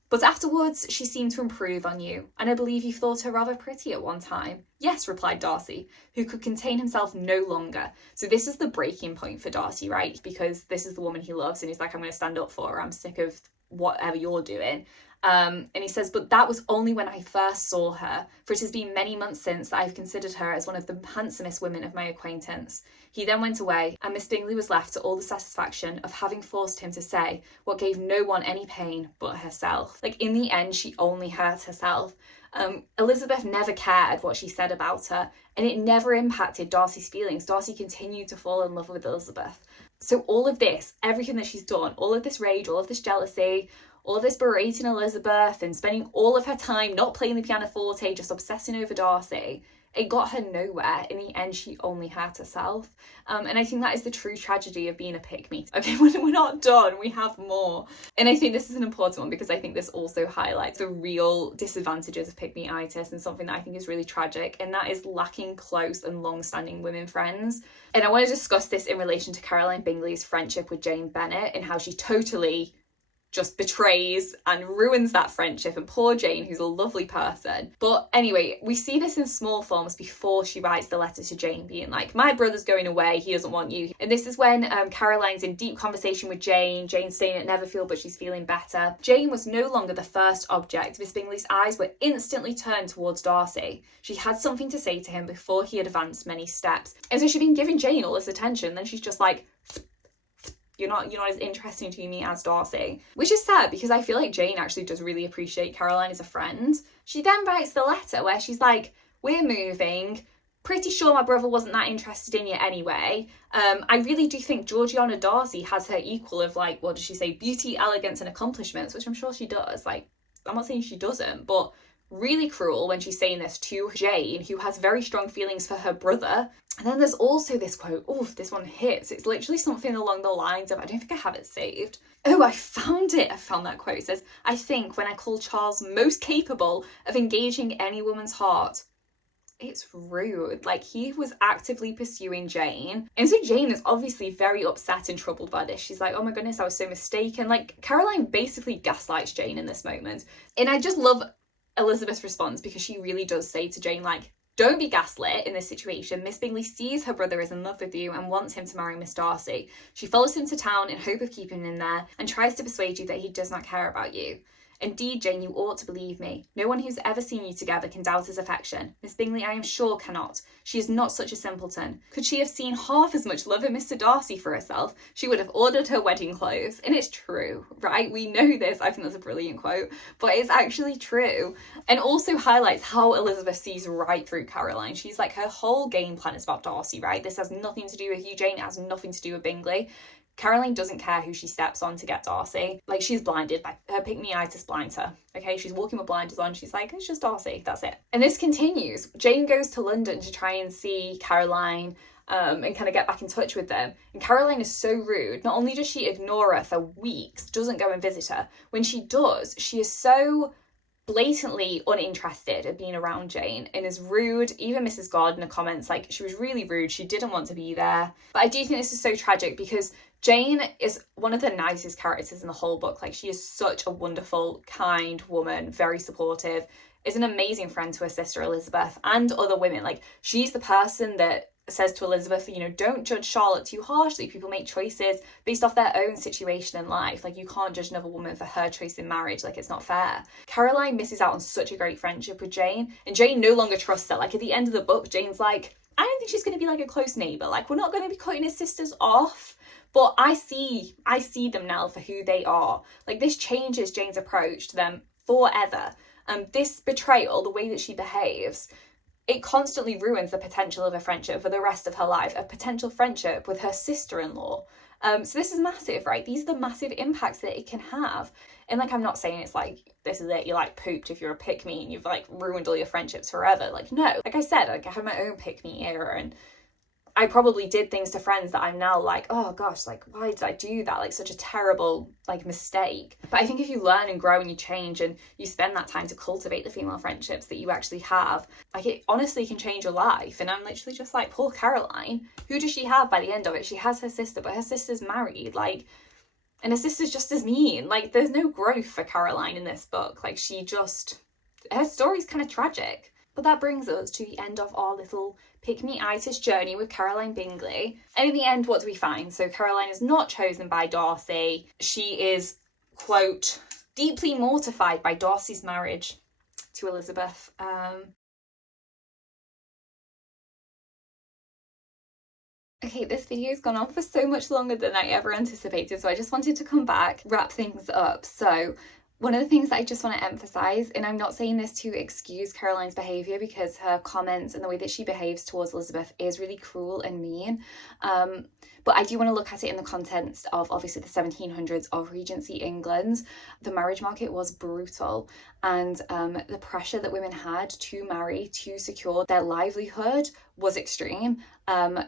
But afterwards she seemed to improve on you, and I believe you thought her rather pretty at one time. Yes, replied Darcy, who could contain himself no longer. So this is the breaking point for Darcy, right? Because this is the woman he loves, and he's like, I'm going to stand up for her. I'm sick of whatever you're doing. And he says, but that was only when I first saw her, for it has been many months since that I've considered her as one of the handsomest women of my acquaintance. He then went away, and Miss Bingley was left to all the satisfaction of having forced him to say what gave no one any pain but herself. Like, in the end, she only hurt herself. Elizabeth never cared what she said about her, and it never impacted Darcy's feelings. Darcy continued to fall in love with Elizabeth. So all of this, everything that she's done, all of this rage, all of this jealousy, all of this berating Elizabeth and spending all of her time not playing the pianoforte, just obsessing over Darcy, it got her nowhere. In the end, she only hurt herself. And I think that is the true tragedy of being a pick-me. Okay, we're not done, we have more. And I think this is an important one because I think this also highlights the real disadvantages of pick-me-itis and something that I think is really tragic, and that is lacking close and long-standing women friends. And I want to discuss this in relation to Caroline Bingley's friendship with Jane Bennett and how she totally just betrays and ruins that friendship, and poor Jane, who's a lovely person. But anyway, we see this in small forms before she writes the letter to Jane, being like, my brother's going away, he doesn't want you. And this is when Caroline's in deep conversation with Jane. Jane's staying at Netherfield, but she's feeling better. Jane was no longer the first object. Miss Bingley's eyes were instantly turned towards Darcy. She had something to say to him before he had advanced many steps. And so she'd been giving Jane all this attention, then she's just like, you're not as interesting to me as Darcy. Which is sad because I feel like Jane actually does really appreciate Caroline as a friend. She then writes the letter where she's like, we're moving. Pretty sure my brother wasn't that interested in you anyway. I really do think Georgiana Darcy has her equal of, like, what does she say? Beauty, elegance and accomplishments, which I'm sure she does. Like, I'm not saying she doesn't, but really cruel when she's saying this to Jane, who has very strong feelings for her brother. And then there's also this quote. Oh, this one hits. It's literally something along the lines of, I don't think I have it saved. Oh, I found it. I found that quote. It says, I think when I call Charles most capable of engaging any woman's heart. It's rude. Like, he was actively pursuing Jane. And so Jane is obviously very upset and troubled by this. She's like, oh my goodness, I was so mistaken. Like, Caroline basically gaslights Jane in this moment. And I just love Elizabeth's response, because she really does say to Jane, like, don't be gaslit in this situation. Miss Bingley sees her brother is in love with you and wants him to marry Miss Darcy. She follows him to town in hope of keeping him there and tries to persuade you that he does not care about you. Indeed, Jane, you ought to believe me. No one who's ever seen you together can doubt his affection. Miss Bingley, I am sure, cannot. She is not such a simpleton. Could she have seen half as much love in Mr. Darcy for herself, she would have ordered her wedding clothes. And it's true, right? We know this. I think that's a brilliant quote, but it's actually true. And also highlights how Elizabeth sees right through Caroline. She's like, her whole game plan is about Darcy, right? This has nothing to do with you, Jane. It has nothing to do with Bingley. Caroline doesn't care who she steps on to get Darcy. Like, she's blinded by her pick-me-itis blinds her. Okay, she's walking with blinders on. She's like, it's just Darcy, that's it. And this continues. Jane goes to London to try and see Caroline and kind of get back in touch with them. And Caroline is so rude. Not only does she ignore her for weeks, doesn't go and visit her, when she does, she is so blatantly uninterested in being around Jane and is rude. Even Mrs. Gardiner comments, like, she was really rude. She didn't want to be there. But I do think this is so tragic, because Jane is one of the nicest characters in the whole book. Like, she is such a wonderful, kind woman, very supportive, is an amazing friend to her sister Elizabeth and other women. Like, she's the person that says to Elizabeth, you know, don't judge Charlotte too harshly. People make choices based off their own situation in life. Like, you can't judge another woman for her choice in marriage. Like, it's not fair. Caroline misses out on such a great friendship with Jane, and Jane no longer trusts her. Like, at the end of the book, Jane's like, I don't think she's going to be like a close neighbour. Like, we're not going to be cutting his sisters off. But I see them now for who they are. Like, this changes Jane's approach to them forever. This betrayal, the way that she behaves, it constantly ruins the potential of a friendship for the rest of her life, a potential friendship with her sister-in-law. So this is massive, right? These are the massive impacts that it can have. And, like, I'm not saying it's like, this is it, you're like pooped if you're a pick-me and you've like ruined all your friendships forever. Like, no. Like I said, like, I had my own pick-me era, and I probably did things to friends that I'm now like, oh gosh, like, why did I do that? Like, such a terrible, like, mistake. But I think if you learn and grow and you change and you spend that time to cultivate the female friendships that you actually have, like, it honestly can change your life. And I'm literally just like, poor Caroline. Who does she have by the end of it? She has her sister, but her sister's married, like, and her sister's just as mean. Like, there's no growth for Caroline in this book. Like, her story's kind of tragic. But that brings us to the end of our little pick-me-itis journey with Caroline Bingley. And in the end, what do we find? So Caroline is not chosen by Darcy. She is, quote, deeply mortified by Darcy's marriage to Elizabeth. Okay, this video's gone on for so much longer than I ever anticipated, so I just wanted to come back, wrap things up. So one of the things that I just want to emphasize, and I'm not saying this to excuse Caroline's behavior, because her comments and the way that she behaves towards Elizabeth is really cruel and mean, but I do want to look at it in the context of obviously the 1700s of Regency England. The marriage market was brutal, and the pressure that women had to marry to secure their livelihood was extreme.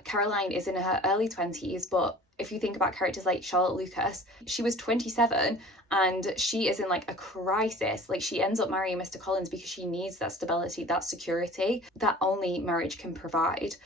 Caroline is in her early 20s, but if you think about characters like Charlotte Lucas, she was 27 and she is in like a crisis. Like, she ends up marrying Mr. Collins because she needs that stability, that security that only marriage can provide.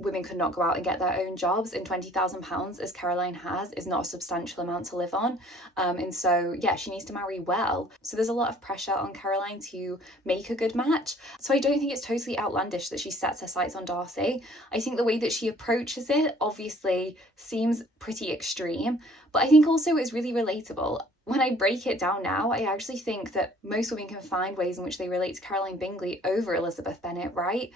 Women could not go out and get their own jobs, and £20,000, as Caroline has, is not a substantial amount to live on. And so, yeah, she needs to marry well. So there's a lot of pressure on Caroline to make a good match. So I don't think it's totally outlandish that she sets her sights on Darcy. I think the way that she approaches it obviously seems pretty extreme, but I think also it's really relatable. When I break it down now, I actually think that most women can find ways in which they relate to Caroline Bingley over Elizabeth Bennet, right?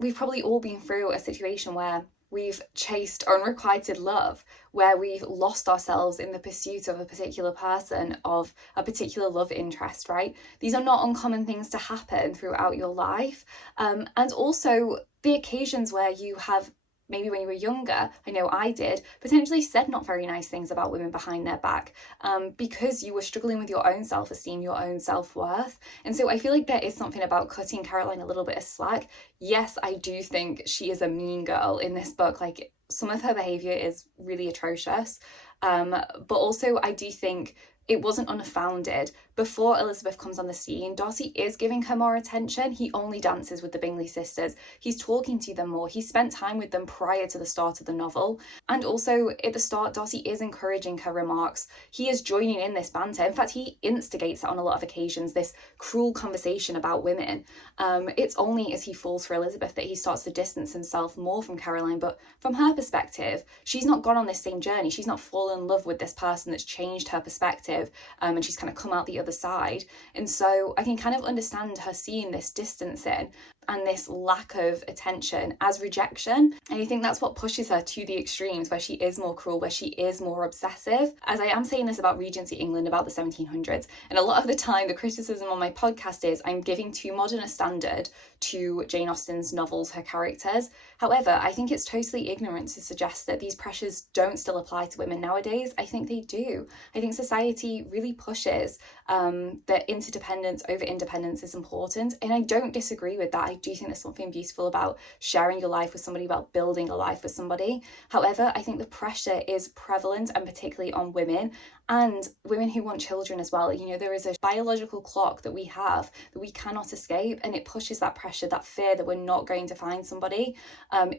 We've probably all been through a situation where we've chased unrequited love, where we've lost ourselves in the pursuit of a particular person, of a particular love interest, right? These are not uncommon things to happen throughout your life. And also the occasions where you have, maybe when you were younger, I know I did, potentially said not very nice things about women behind their back, because you were struggling with your own self-esteem, your own self-worth. And so I feel like there is something about cutting Caroline a little bit of slack. Yes, I do think she is a mean girl in this book. Like, some of her behaviour is really atrocious. But also I do think it wasn't unfounded. Before Elizabeth comes on the scene, Darcy is giving her more attention. He only dances with the Bingley sisters. He's talking to them more. He spent time with them prior to the start of the novel. And also at the start, Darcy is encouraging her remarks. He is joining in this banter. In fact, he instigates it on a lot of occasions, this cruel conversation about women. It's only as he falls for Elizabeth that he starts to distance himself more from Caroline. But from her perspective, she's not gone on this same journey. She's not fallen in love with this person that's changed her perspective, and she's kind of come out the other side. And so I can kind of understand her seeing this distancing and this lack of attention as rejection. And I think that's what pushes her to the extremes, where she is more cruel, where she is more obsessive. As I am saying this about Regency England, about the 1700s, and a lot of the time the criticism on my podcast is I'm giving too modern a standard to Jane Austen's novels, her characters. However, I think it's totally ignorant to suggest that these pressures don't still apply to women nowadays. I think they do. I think society really pushes that interdependence over independence is important, and I don't disagree with that. I do think there's something beautiful about sharing your life with somebody, about building a life with somebody. However, I think the pressure is prevalent, and particularly on women, and women who want children as well. You know, there is a biological clock that we have that we cannot escape, and it pushes that pressure, that fear that we're not going to find somebody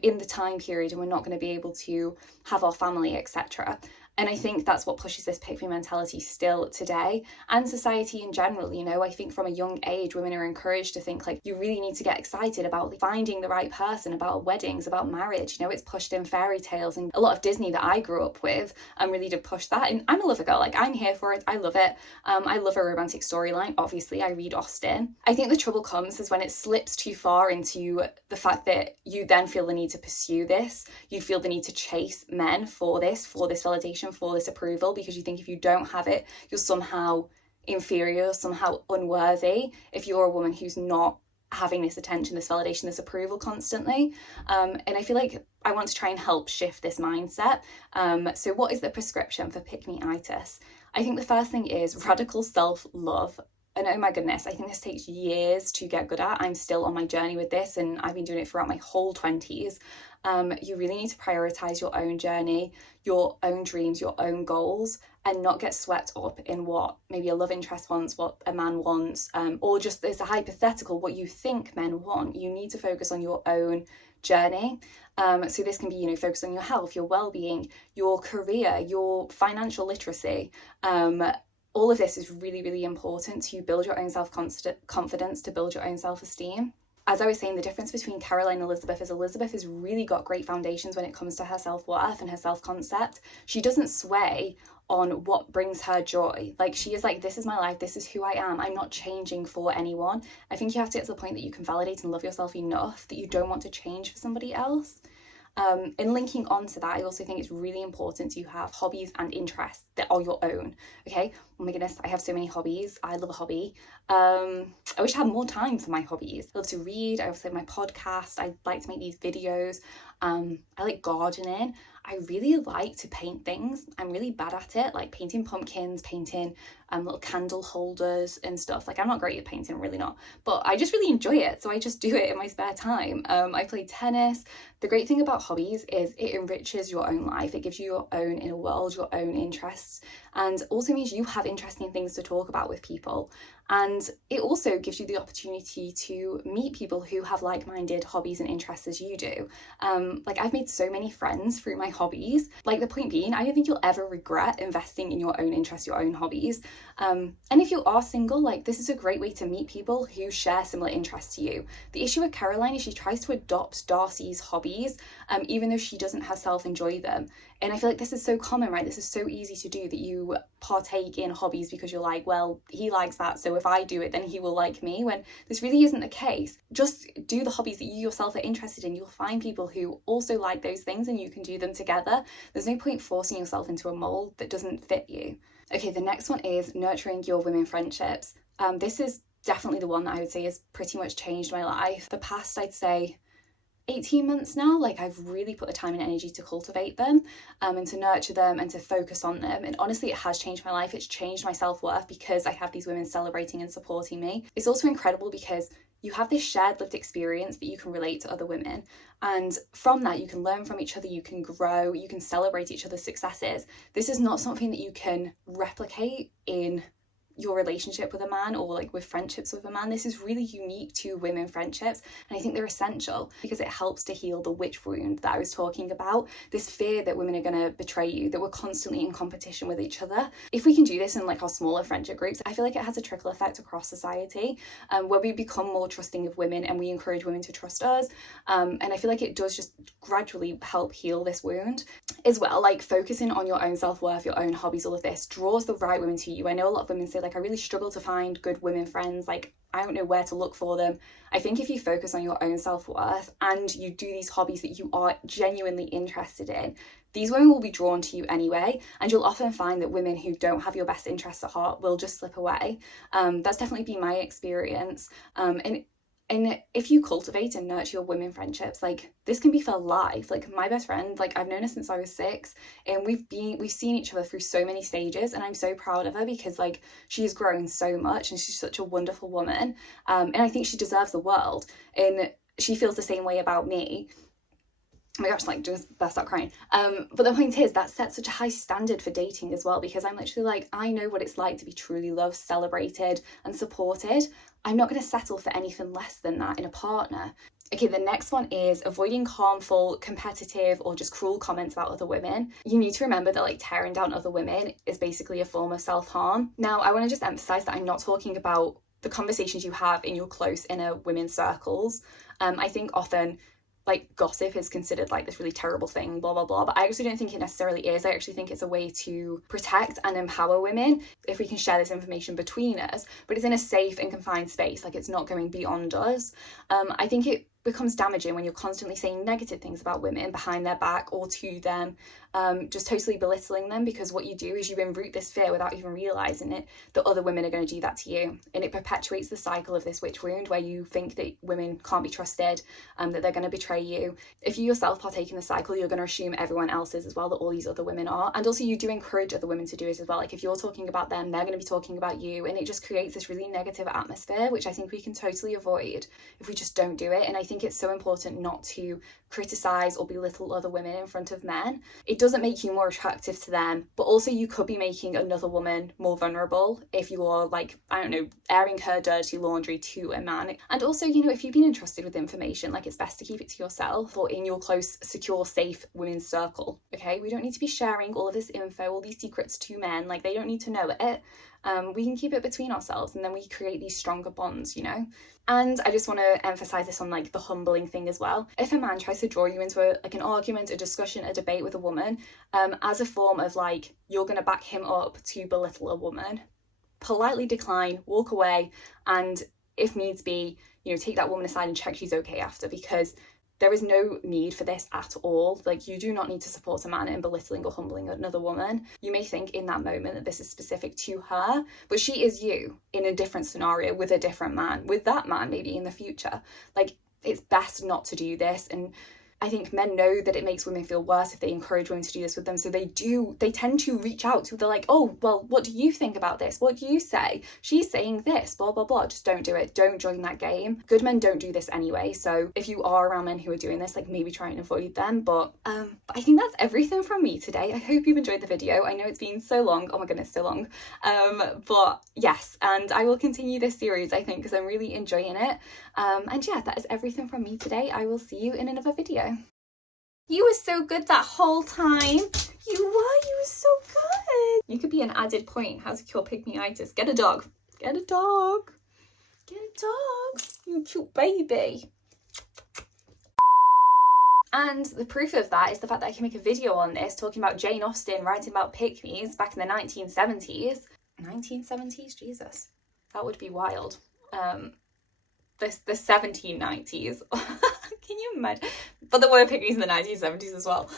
in the time period, and we're not going to be able to have our family, etc. And I think that's what pushes this pick me mentality still today, and society in general. You know, I think from a young age, women are encouraged to think like you really need to get excited about finding the right person, about weddings, about marriage. You know, it's pushed in fairy tales, and a lot of Disney that I grew up with really did push that. And I'm a lover girl, like I'm here for it. I love it. I love a romantic storyline. Obviously, I read Austen. I think the trouble comes is when it slips too far into the fact that you then feel the need to pursue this. You feel the need to chase men for this validation, for this approval, because you think if you don't have it, you're somehow inferior, somehow unworthy, if you're a woman who's not having this attention, this validation, this approval constantly. And I feel like I want to try and help shift this mindset. So what is the prescription for pick-me-itis? I think the first thing is radical self-love. And oh my goodness, I think this takes years to get good at. I'm still on my journey with this, and I've been doing it throughout my whole 20s. You really need to prioritize your own journey, your own dreams, your own goals, and not get swept up in what maybe a love interest wants, what a man wants, or just as a hypothetical, what you think men want. You need to focus on your own journey. So this can be, you know, focus on your health, your well-being, your career, your financial literacy. All of this is really, really important to build your own self-confidence, to build your own self-esteem. As I was saying, the difference between Caroline and Elizabeth is Elizabeth has really got great foundations when it comes to her self-worth and her self-concept. She doesn't sway on what brings her joy. Like, she is like, this is my life, this is who I am, I'm not changing for anyone. I think you have to get to the point that you can validate and love yourself enough that you don't want to change for somebody else. And linking on to that, I also think it's really important to have hobbies and interests that are your own. Okay, oh my goodness, I have so many hobbies. I love a hobby. I wish I had more time for my hobbies. I love to read. I also have my podcast. I like to make these videos. I like gardening. I really like to paint things. I'm really bad at it, like painting pumpkins, painting little candle holders and stuff. Like, I'm not great at painting, really not, but I just really enjoy it, so I just do it in my spare time. I play tennis. The great thing about hobbies is it enriches your own life. It gives you your own inner world, your own interests, and also means you have interesting things to talk about with people. And it also gives you the opportunity to meet people who have like-minded hobbies and interests as you do. Like, I've made so many friends through my hobbies. Like, the point being, I don't think you'll ever regret investing in your own interests, your own hobbies. And if you are single, like, this is a great way to meet people who share similar interests to you. The issue with Caroline is she tries to adopt Darcy's hobbies even though she doesn't herself enjoy them. And I feel like this is so common, right? This is so easy to do, that you partake in hobbies because you're like, well, he likes that, so if I do it, then he will like me, when this really isn't the case. Just do the hobbies that you yourself are interested in. You'll find people who also like those things and you can do them together. There's no point forcing yourself into a mold that doesn't fit you. Okay, the next one is nurturing your women friendships. This is definitely the one that I would say has pretty much changed my life. The past, I'd say, 18 months now, like I've really put the time and energy to cultivate them, and to nurture them and to focus on them. And honestly, it has changed my life. It's changed my self-worth because I have these women celebrating and supporting me. It's also incredible because you have this shared lived experience that you can relate to other women. And from that, you can learn from each other, you can grow, you can celebrate each other's successes. This is not something that you can replicate in your relationship with a man, or like with friendships with a man. This is really unique to women friendships, and I think they're essential because it helps to heal the witch wound that I was talking about, this fear that women are going to betray you, that we're constantly in competition with each other. If we can do this in like our smaller friendship groups, I feel like it has a trickle effect across society, where we become more trusting of women and we encourage women to trust us, and I feel like it does just gradually help heal this wound as well. Like focusing on your own self-worth, your own hobbies, all of this draws the right women to you. I know a lot of women say, like, I really struggle to find good women friends, like I don't know where to look for them. I think if you focus on your own self-worth and you do these hobbies that you are genuinely interested in, these women will be drawn to you anyway, and you'll often find that women who don't have your best interests at heart will just slip away. That's definitely been my experience, and if you cultivate and nurture your women friendships, like this can be for life. Like my best friend, like I've known her since I was 6, and we've seen each other through so many stages, and I'm so proud of her because like she's grown so much and she's such a wonderful woman, and I think she deserves the world, and she feels the same way about me. Oh my gosh, like just burst out crying. But the point is that sets such a high standard for dating as well, because I'm literally like, I know what it's like to be truly loved, celebrated and supported. I'm not going to settle for anything less than that in a partner. Okay, the next one is avoiding harmful, competitive or just cruel comments about other women. You need to remember that like tearing down other women is basically a form of self-harm. Now, I want to just emphasize that I'm not talking about the conversations you have in your close inner women's circles. I think often like gossip is considered like this really terrible thing, blah blah blah, but I actually don't think it necessarily is. I actually think it's a way to protect and empower women if we can share this information between us, but it's in a safe and confined space, like it's not going beyond us. I think it becomes damaging when you're constantly saying negative things about women behind their back or to them, just totally belittling them, because what you do is you enroot this fear without even realizing it that other women are going to do that to you, and it perpetuates the cycle of this witch wound where you think that women can't be trusted, that they're going to betray you. If you yourself partake in the cycle, you're going to assume everyone else is as well, that all these other women are, and also you do encourage other women to do it as well. Like if you're talking about them, they're going to be talking about you, and it just creates this really negative atmosphere, which I think we can totally avoid if we just don't do it. And I think it's so important not to criticize or belittle other women in front of men. It doesn't make you more attractive to them, but also you could be making another woman more vulnerable if you're like, I don't know, airing her dirty laundry to a man. And also, you know, if you've been entrusted with information, like it's best to keep it to yourself or in your close, secure, safe women's circle. Okay, we don't need to be sharing all of this info, all these secrets to men. Like they don't need to know it. We can keep it between ourselves, and then we create these stronger bonds, you know. And I just want to emphasize this on like the humbling thing as well. If a man tries to draw you into an argument, a discussion, a debate with a woman, as a form of like you're going to back him up to belittle a woman, politely decline, walk away, and if needs be, you know, take that woman aside and check she's okay after, because there is no need for this at all. Like you do not need to support a man in belittling or humbling another woman. You may think in that moment that this is specific to her, but she is you in a different scenario with a different man, with that man maybe in the future. Like it's best not to do this. And I think men know that it makes women feel worse if they encourage women to do this with them. So they tend to reach out to, they're like, oh, well, what do you think about this? What do you say? She's saying this, blah, blah, blah. Just don't do it. Don't join that game. Good men don't do this anyway. So if you are around men who are doing this, like maybe try and avoid them. But I think that's everything from me today. I hope you've enjoyed the video. I know it's been so long. Oh my goodness, so long. But yes, and I will continue this series, I think, because I'm really enjoying it. And yeah, that is everything from me today. I will see you in another video. You were so good that whole time. You were so good. You could be an added point. How to cure pickme-itis. Get a dog. Get a dog. Get a dog. You cute baby. And the proof of that is the fact that I can make a video on this talking about Jane Austen writing about pick-me's back in the 1970s. 1970s? Jesus. That would be wild. The 1790s. Can you imagine? But there were pick-me's in the 1970s as well.